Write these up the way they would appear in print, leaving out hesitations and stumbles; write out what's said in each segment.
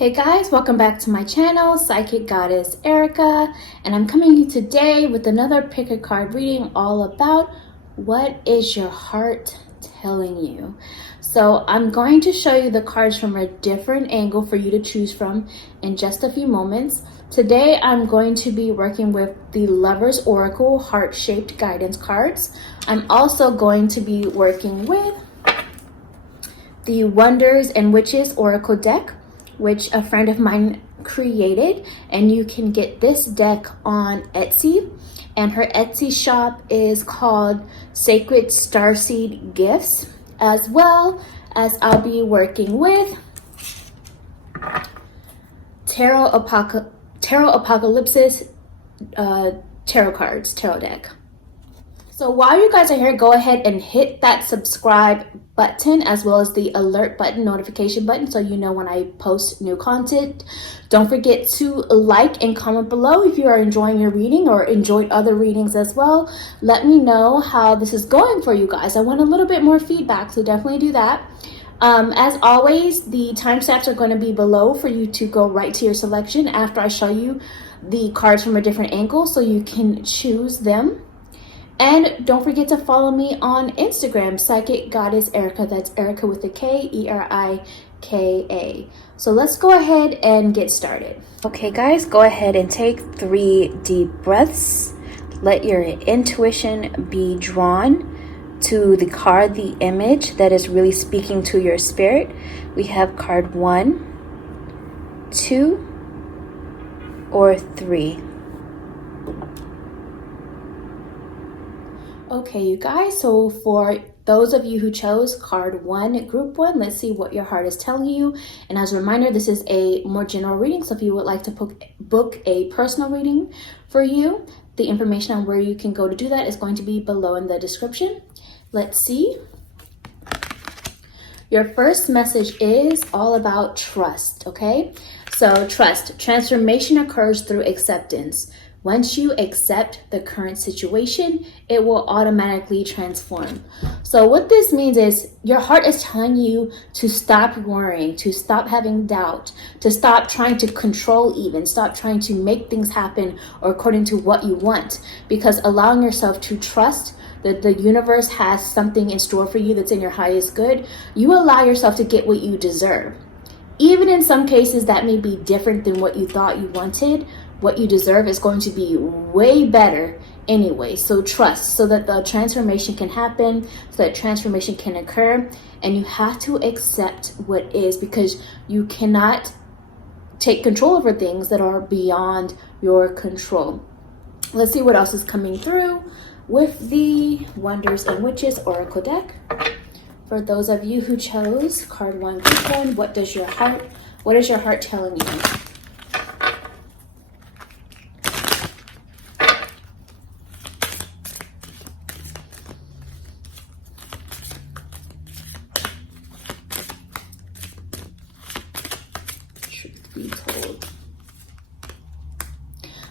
Hey guys, welcome back to my channel, Psychic Goddess Erika, and I'm coming to you today with another pick a card reading all about what is your heart telling you. So I'm going to show you the cards from a different angle for you to choose from in just a few moments. Today I'm going to be working with the Lover's Oracle heart-shaped guidance cards. I'm also going to be working with the Wonders and Witches Oracle deck, which a friend of mine created, and you can get this deck on Etsy, and her Etsy shop is called Sacred Starseed Gifts, as well as I'll be working with Tarot Apocalypsis tarot cards, tarot deck. So while you guys are here, go ahead and hit that subscribe button as well as the alert button, notification button, so you know when I post new content. Don't forget to like and comment below if you are enjoying your reading or enjoyed other readings as well. Let me know how this is going for you guys. I want a little bit more feedback, so definitely do that. As always, the timestamps are going to be below for you to go right to your selection after I show you the cards from a different angle so you can choose them. And don't forget to follow me on Instagram, Psychic Goddess Erika. That's Erika with a K, E-R-I-K-A. So let's go ahead and get started. Okay, guys, go ahead and take 3 deep breaths. Let your intuition be drawn to the card, the image that is really speaking to your spirit. We have card 1, 2, or 3. Okay, you guys, so for those of you who chose card 1, group 1, let's see what your heart is telling you. And as a reminder, this is a more general reading, so if you would like to book a personal reading for you, the information on where you can go to do that is going to be below in the description. Let's see. Your first message is all about trust, okay? So trust, transformation occurs through acceptance. Once you accept the current situation, it will automatically transform. So what this means is your heart is telling you to stop worrying, to stop having doubt, to stop trying to control even, stop trying to make things happen or according to what you want, because allowing yourself to trust that the universe has something in store for you that's in your highest good, you allow yourself to get what you deserve. Even in some cases that may be different than what you thought you wanted, what you deserve is going to be way better anyway. So trust so that the transformation can happen, so that transformation can occur. And you have to accept what is, because you cannot take control over things that are beyond your control. Let's see what else is coming through with the Wonders and Witches Oracle deck. For those of you who chose card 1, group 1, what is your heart telling you? Be told.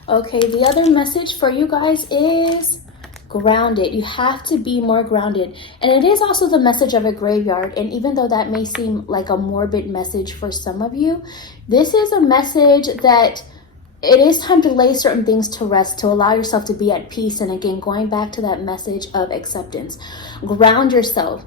Okay, the other message for you guys is grounded. You have to be more grounded. And it is also the message of a graveyard. And even though that may seem like a morbid message for some of you, this is a message that it is time to lay certain things to rest, to allow yourself to be at peace. And again, going back to that message of acceptance, ground yourself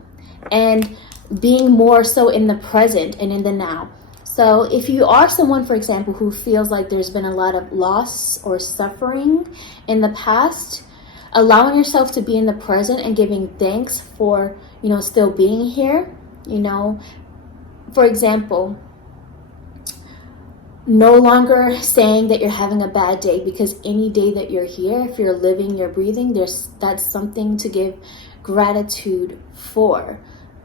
and being more so in the present and in the now. So if you are someone, for example, who feels like there's been a lot of loss or suffering in the past, allowing yourself to be in the present and giving thanks for, still being here, for example, no longer saying that you're having a bad day, because any day that you're here, if you're living, you're breathing, that's something to give gratitude for.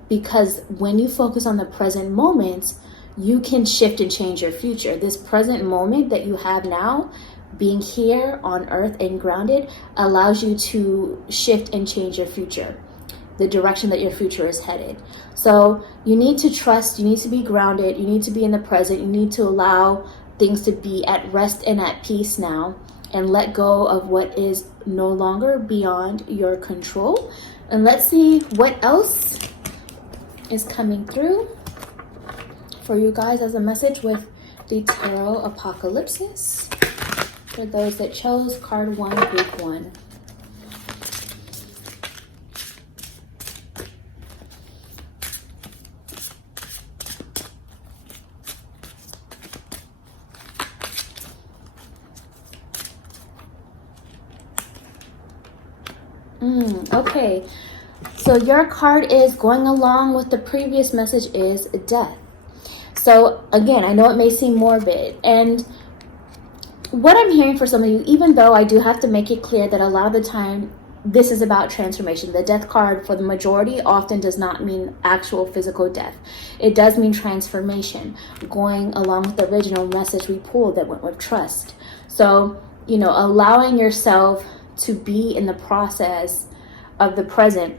Because when you focus on the present moments, you can shift and change your future. This present moment that you have now, being here on earth and grounded, allows you to shift and change your future, the direction that your future is headed. So you need to trust, you need to be grounded, you need to be in the present, you need to allow things to be at rest and at peace now, and let go of what is no longer beyond your control. And let's see what else is coming through for you guys as a message with the Tarot Apocalypsis for those that chose card 1, group 1. Okay, so your card is going along with the previous message is death. So again, I know it may seem morbid, and what I'm hearing for some of you, even though I do have to make it clear that a lot of the time this is about transformation. The death card for the majority often does not mean actual physical death. It does mean transformation, going along with the original message we pulled that went with trust. So, you know, allowing yourself to be in the process of the present,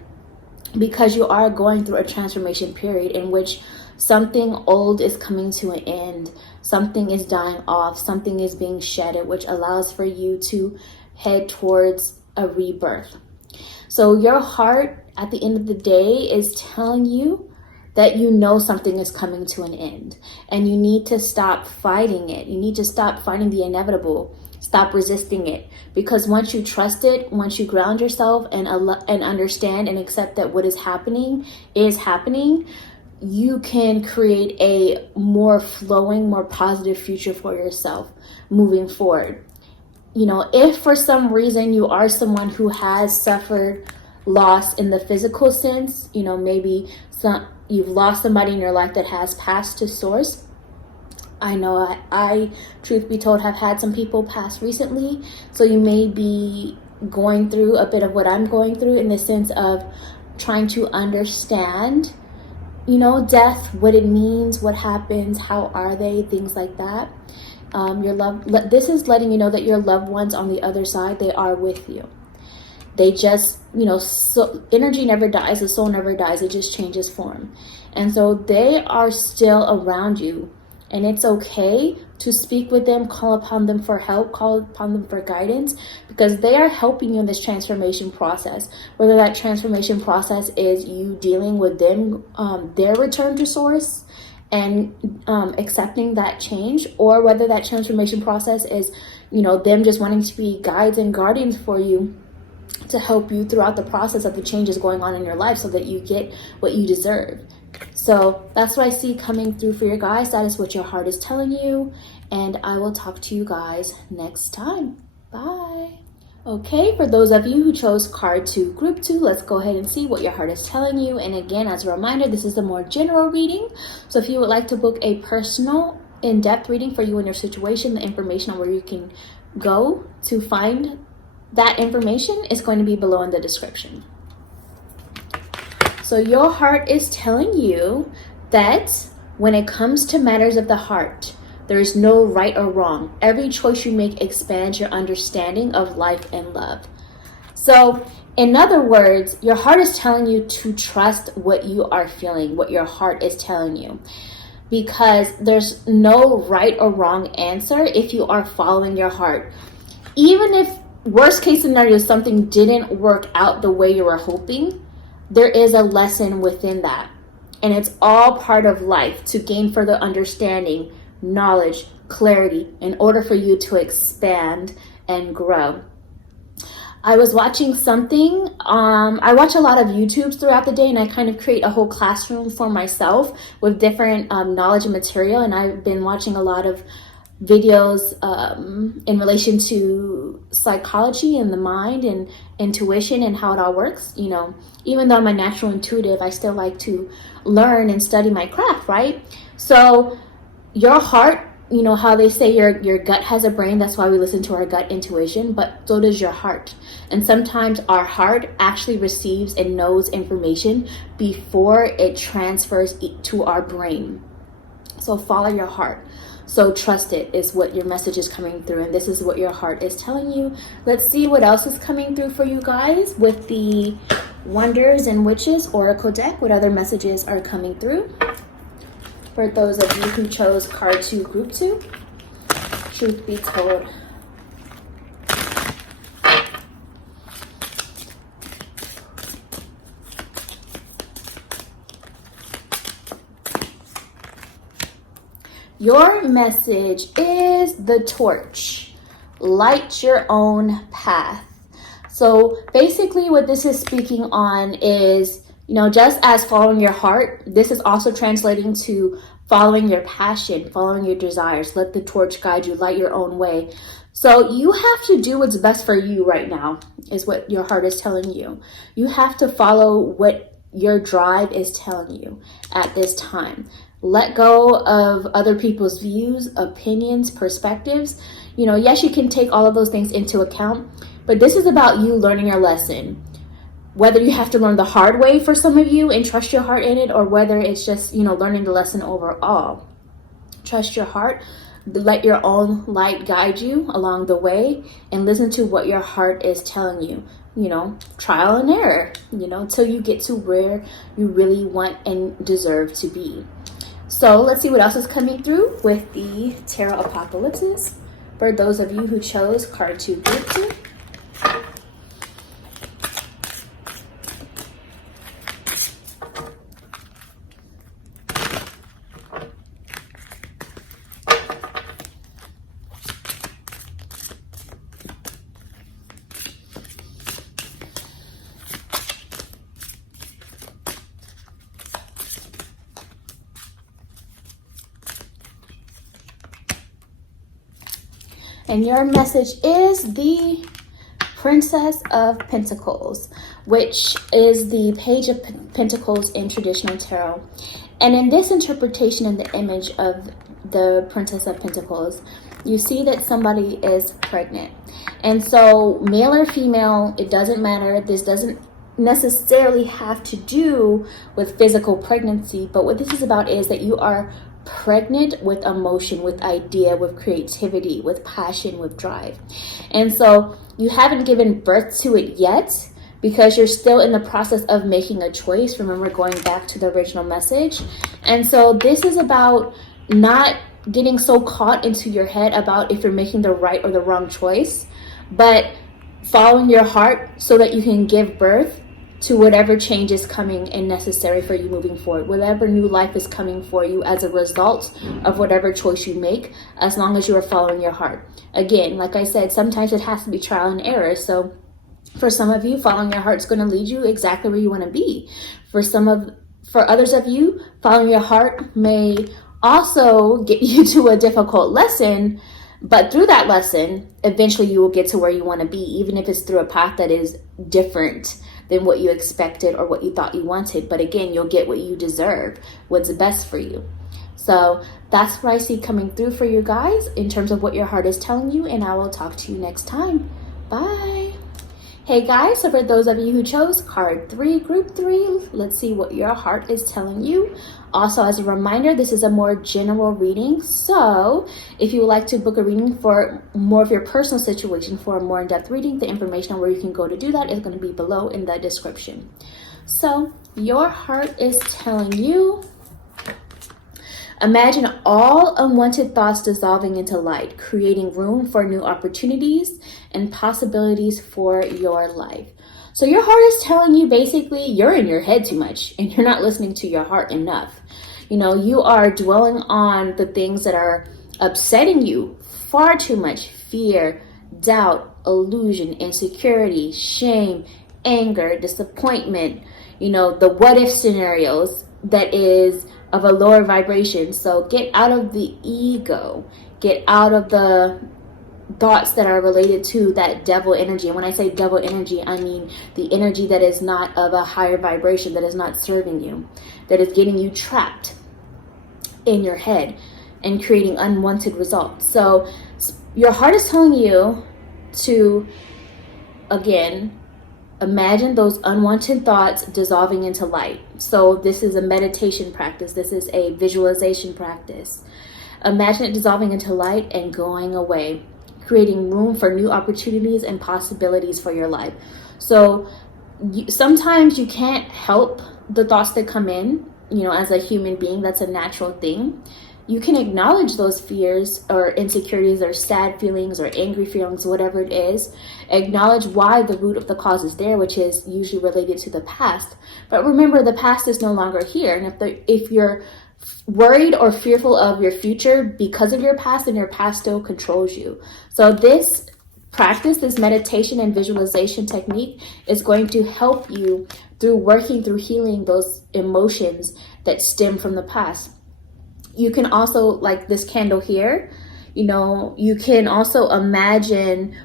because you are going through a transformation period in which something old is coming to an end, something is dying off, something is being shedded, which allows for you to head towards a rebirth. So your heart at the end of the day is telling you that you know something is coming to an end, and you need to stop fighting it. You need to stop fighting the inevitable. Stop resisting it, because once you trust it, once you ground yourself and understand and accept that what is happening, you can create a more flowing, more positive future for yourself moving forward. You know, if for some reason you are someone who has suffered loss in the physical sense, you know, maybe you've lost somebody in your life that has passed to source. I know I, truth be told, have had some people pass recently. So you may be going through a bit of what I'm going through in the sense of trying to understand, you know, death, what it means, what happens, how are they, things like that. This is letting you know that your loved ones on the other side, they are with you. They just, you know, energy never dies, the soul never dies, it just changes form. And so they are still around you. And it's okay to speak with them, call upon them for help, call upon them for guidance, because they are helping you in this transformation process. Whether that transformation process is you dealing with them, their return to source, and accepting that change, or whether that transformation process is, you know, them just wanting to be guides and guardians for you to help you throughout the process of the changes going on in your life so that you get what you deserve. So that's what I see coming through for your guys. That is what your heart is telling you. And I will talk to you guys next time. Bye. Okay, for those of you who chose card 2, group 2, let's go ahead and see what your heart is telling you. And again, as a reminder, this is a more general reading. So if you would like to book a personal, in-depth reading for you and your situation, the information on where you can go to find that information is going to be below in the description. So your heart is telling you that when it comes to matters of the heart, there is no right or wrong. Every choice you make expands your understanding of life and love. So in other words, your heart is telling you to trust what you are feeling, what your heart is telling you. Because there's no right or wrong answer if you are following your heart. Even if worst case scenario, something didn't work out the way you were hoping, there is a lesson within that. And it's all part of life to gain further understanding, knowledge, clarity, in order for you to expand and grow. I was watching something, I watch a lot of YouTubes throughout the day, and I kind of create a whole classroom for myself with different knowledge and material. And I've been watching a lot of videos in relation to psychology and the mind and intuition and how it all works. You know, even though I'm a natural intuitive, I still like to learn and study my craft, right? So your heart, you know how they say your gut has a brain, that's why we listen to our gut intuition, but so does your heart. And sometimes our heart actually receives and knows information before it transfers to our brain. So follow your heart. So trust it is what your message is coming through, and this is what your heart is telling you. Let's see what else is coming through for you guys with the Wonders and Witches Oracle deck. What other messages are coming through? For those of you who chose card 2, group 2, truth be told. Your message is the torch. Light your own path. So basically what this is speaking on is, just as following your heart, this is also translating to following your passion, following your desires. Let the torch guide you, light your own way. So you have to do what's best for you right now, is what your heart is telling you. You have to follow what your drive is telling you at this time. Let go of other people's views, opinions, perspectives. Yes, you can take all of those things into account, but this is about you learning your lesson. Whether you have to learn the hard way for some of you and trust your heart in it, or whether it's just, learning the lesson overall. Trust your heart. Let your own light guide you along the way, and listen to what your heart is telling you. Trial and error, till you get to where you really want and deserve to be. So let's see what else is coming through with the Tarot Apocalypses for those of you who chose card 2, group 2. And your message is the Princess of Pentacles, which is the Page of Pentacles in traditional tarot. And in this interpretation, in the image of the Princess of Pentacles, you see that somebody is pregnant. And so male or female, it doesn't matter. This doesn't necessarily have to do with physical pregnancy, but what this is about is that you are pregnant with emotion, with idea, with creativity, with passion, with drive. And so you haven't given birth to it yet because you're still in the process of making a choice. Remember, going back to the original message. And so this is about not getting so caught into your head about if you're making the right or the wrong choice, but following your heart so that you can give birth to whatever change is coming and necessary for you moving forward, whatever new life is coming for you as a result of whatever choice you make, as long as you are following your heart. Again, like I said, sometimes it has to be trial and error. So for some of you, following your heart is going to lead you exactly where you want to be. For others of you, following your heart may also get you to a difficult lesson, but through that lesson, eventually you will get to where you want to be, even if it's through a path that is different than what you expected or what you thought you wanted. But again, you'll get what you deserve, what's best for you. So that's what I see coming through for you guys in terms of what your heart is telling you, and I will talk to you next time. Bye. Hey guys, so for those of you who chose card 3, group 3, let's see what your heart is telling you. Also, as a reminder, this is a more general reading. So if you would like to book a reading for more of your personal situation, for a more in-depth reading, the information on where you can go to do that is going to be below in the description. So your heart is telling you, imagine all unwanted thoughts dissolving into light, creating room for new opportunities and possibilities for your life. So your heart is telling you basically you're in your head too much and you're not listening to your heart enough. You are dwelling on the things that are upsetting you far too much. Fear, doubt, illusion, insecurity, shame, anger, disappointment, the what if scenarios that is of a lower vibration. So get out of the ego, get out of the thoughts that are related to that devil energy. And when I say devil energy, I mean the energy that is not of a higher vibration, that is not serving you, that is getting you trapped in your head and creating unwanted results. So your heart is telling you to, again, imagine those unwanted thoughts dissolving into light. So this is a meditation practice. This is a visualization practice. Imagine it dissolving into light and going away, creating room for new opportunities and possibilities for your life. So sometimes you can't help the thoughts that come in, as a human being. That's a natural thing. You can acknowledge those fears or insecurities or sad feelings or angry feelings, whatever it is. Acknowledge why the root of the cause is there, which is usually related to the past. But remember, the past is no longer here. And if you're worried or fearful of your future because of your past, and your past still controls you. So this practice, this meditation and visualization technique is going to help you through working through healing those emotions that stem from the past. You can also, like this candle here, you can also imagine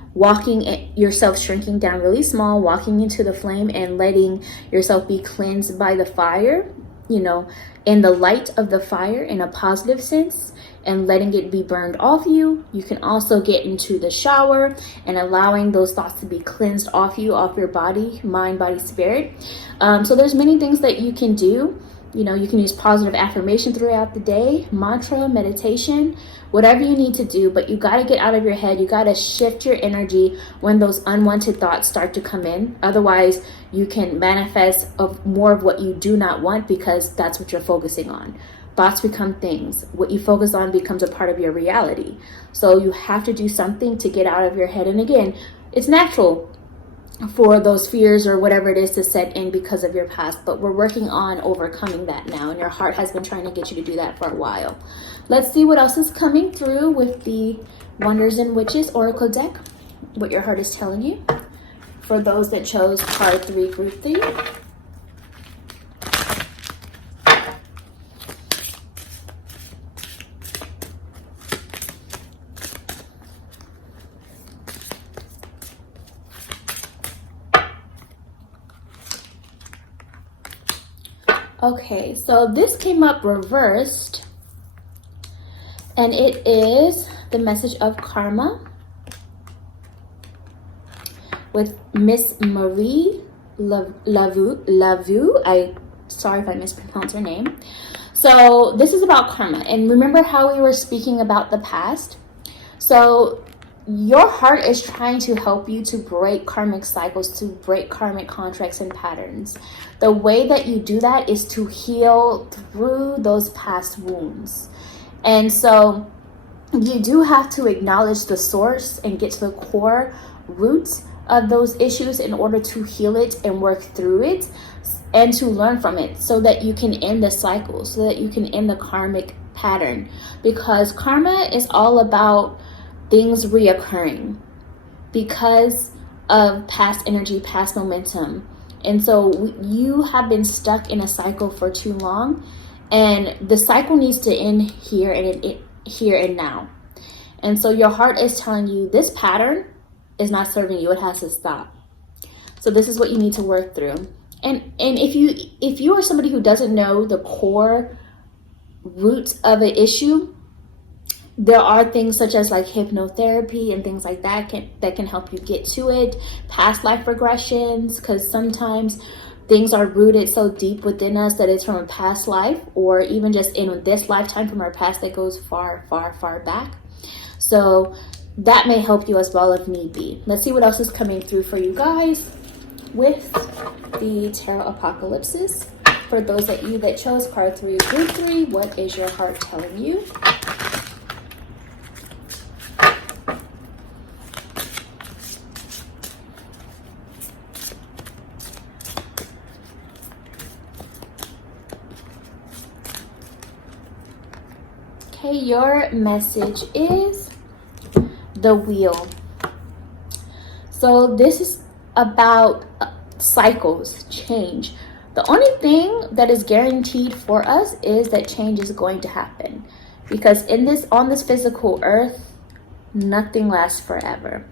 yourself shrinking down really small, walking into the flame and letting yourself be cleansed by the fire, in the light of the fire in a positive sense, and letting it be burned off you. You can also get into the shower and allowing those thoughts to be cleansed off you, off your body, mind, body, spirit. So there's many things that you can do. You can use positive affirmation throughout the day, mantra, meditation, whatever you need to do, but you got to get out of your head. You got to shift your energy when those unwanted thoughts start to come in. Otherwise, you can manifest more of what you do not want, because that's what you're focusing on. Thoughts become things. What you focus on becomes a part of your reality. So you have to do something to get out of your head. And again, it's natural for those fears or whatever it is to set in because of your past, but we're working on overcoming that now, and your heart has been trying to get you to do that for a while. Let's see what else is coming through with the Wonders and Witches Oracle deck, what your heart is telling you. For those that chose card 3, group 3. Okay, so this came up reversed, and it is the message of karma with Miss Marie Lavu. Sorry if I mispronounced her name. So this is about karma, and remember how we were speaking about the past? So your heart is trying to help you to break karmic cycles, to break karmic contracts and patterns. The way that you do that is to heal through those past wounds. And so you do have to acknowledge the source and get to the core roots of those issues in order to heal it and work through it and to learn from it, so that you can end the cycle, so that you can end the karmic pattern. Because karma is all about things reoccurring because of past energy, past momentum. And so you have been stuck in a cycle for too long, and the cycle needs to end here and now. And so your heart is telling you this pattern is not serving you. It has to stop. So this is what you need to work through. And if you are somebody who doesn't know the core roots of an issue, there are things such as like hypnotherapy and things like that can help you get to it. Past life regressions, because sometimes things are rooted so deep within us that it's from a past life, or even just in this lifetime from our past that goes far, far, far back. So that may help you as well if need be. Let's see what else is coming through for you guys with the Tarot Apocalypses. For those of you that chose card 3, group 3, what is your heart telling you? Okay, your message is the Wheel. So this is about cycles, change. The only thing that is guaranteed for us is that change is going to happen, because on this physical earth, nothing lasts forever.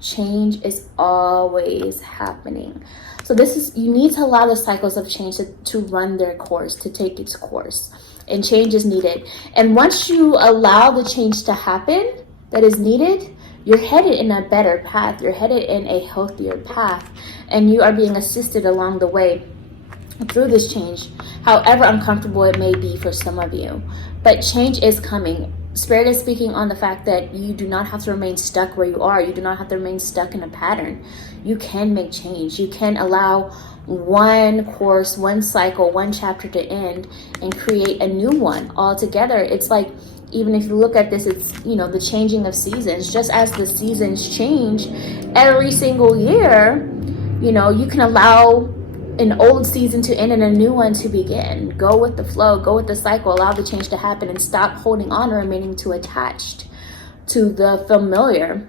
Change is always happening. So you need to allow the cycles of change to run their course, to take its course. And change is needed. And once you allow the change to happen that is needed, you're headed in a better path. You're headed in a healthier path. And you are being assisted along the way through this change, however uncomfortable it may be for some of you. But change is coming. Spirit is speaking on the fact that you do not have to remain stuck where you are. You do not have to remain stuck in a pattern. You can make change. You can allow one course, one cycle, one chapter to end and create a new one altogether. It's like, even if you look at this, it's, the changing of seasons. Just as the seasons change every single year, you can allow an old season to end and a new one to begin. Go with the flow, go with the cycle, allow the change to happen, and stop holding on or remaining too attached to the familiar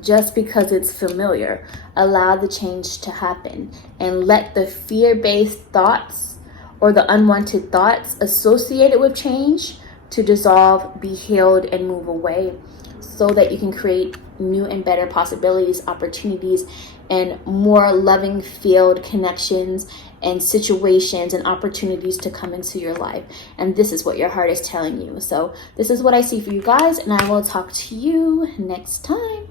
just because it's familiar. Allow the change to happen and let the fear-based thoughts or the unwanted thoughts associated with change to dissolve, be healed, and move away, so that you can create new and better possibilities, opportunities, and more loving filled connections and situations and opportunities to come into your life. And this is what your heart is telling you. So this is what I see for you guys, and I will talk to you next time.